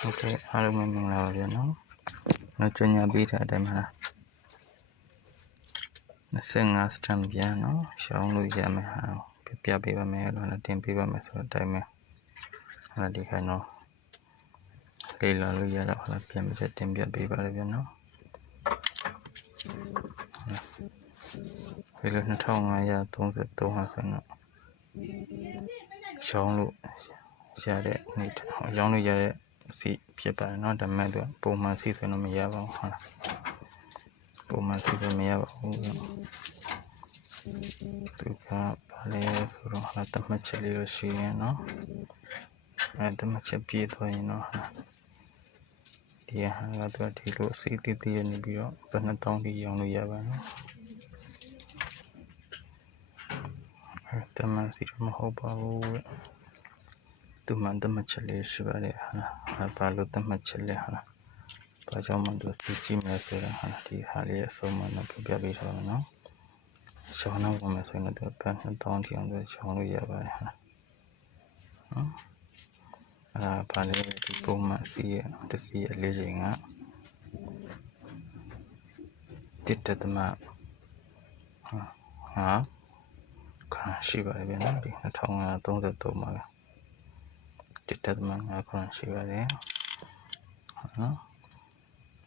ဟုတ်ကဲ့အားလုံးပဲမင်္ဂလာပါဗျာနော်နောက်ကြညာပေးထားတဲ့အတိုင်းမှာ25 stamp ဗျာနော်ရှောင်းလို့ရမယ်ဟာပြပြပေးပါမယ်လို့လည်းတင်ပေးပါမယ်ဆိုတော့အတိုင်းပဲဟာဒီခိုင်နော်လေးလာလို့ရတော့ဟာပြန်ပြတင်ပြပေးပါလေဗျာနော်ဒီလို2533ဟာဆိုတော့ရှောင်းလို့ရတဲ့နေ့ရောင်းလို့ရတဲ့ စီဖြစ်ပါတယ်เนาะဒါပေမဲ့သူပုံမှန်စီဆိုတော့မရပါဘူးဟုတ်လားပုံမှန်စီဆိုမရပါဘူးသူကဘာလဲဆိုတော့ဟာတမတ်ချက်လေးလို့ရှိရင်เนาะအဲတမတ်ချက်ပြေးသွားရင်เนาะဟာဒီဟာကသူကဒီလိုစီတီးတီးရနေပြီးတော့ဘယ်နှစ်တောင်းထိရောင်းလို့ရပါနော်အဲတမန်စီတော့မဟုတ်ပါဘူးတဲ့ သူမှတမတ်ချက်လေးရှိပါတယ်ဟာဟာဘာလို့တမတ်ချက်လဲဟာဘာကြောင့်မှသူစီကြည့်မယ်ဆိုတော့ဟာဒီဟာလေးအဆုံးမတော့ပြပြပေးထားပါနော်ရှောင်းတော့ဝင်မယ်ဆိုရင်တော့ဘယ်နှစ်တောင်းထိအောင်ရှောင်းလို့ရပါတယ်ဟာနော်အာဘာလဲဒီပုံမှန်စီရတစီရလေးချိန်ကတစ်တသမဟာဟာခံရှိပါရဲ့ဗျာနော်ဒီ2533မှာ တစ်တက်မှ9ခုရှိပါတယ်ဟုတ်နော်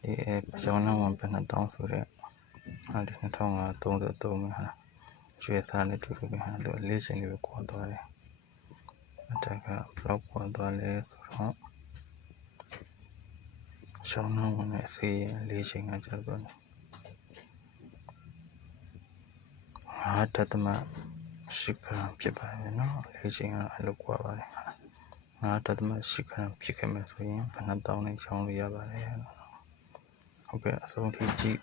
ဒီ app ရောင်းနှုန်းဝင်ပြန်1000ဆိုတော့အဲ့ဒီ2533မှာကျွေးစားနဲ့တူတူပဲဟာသူလေ့ကျင့်လေးကိုကွန်သွားတယ်အတက်က block ကွန်သွားလဲဆိုတော့ရှောင်းနှုန်းဝင်တဲ့အစီအလေးချိန်ကကျတော့ဟာတသမရှိကဖြစ်ပါတယ်နော်လေ့ကျင့်ကအဲ့လိုကွာပါတယ်ဟာ 9.8 gram ဖြစ်ခဲ့မယ်ဆိုရင်ဘဏ္ဍတောင်းနဲ့ရောင်းလို့ရပါတယ်ဟုတ်ကဲ့အဆုံးထိကြည့်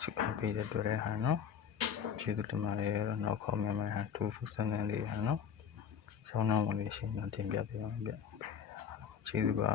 ကြည့်ပေးတဲ့တွေ့ရဟာနော်ကျေးဇူးတင်ပါတယ်နောက်ခေါ်မြန်မာဟာ2 2 7လေးဟာနော်ရောင်းနှောင်းဝင်ရှင်တော့တင်ပြပေးပါမယ်ဗျကျေးဇူးပါ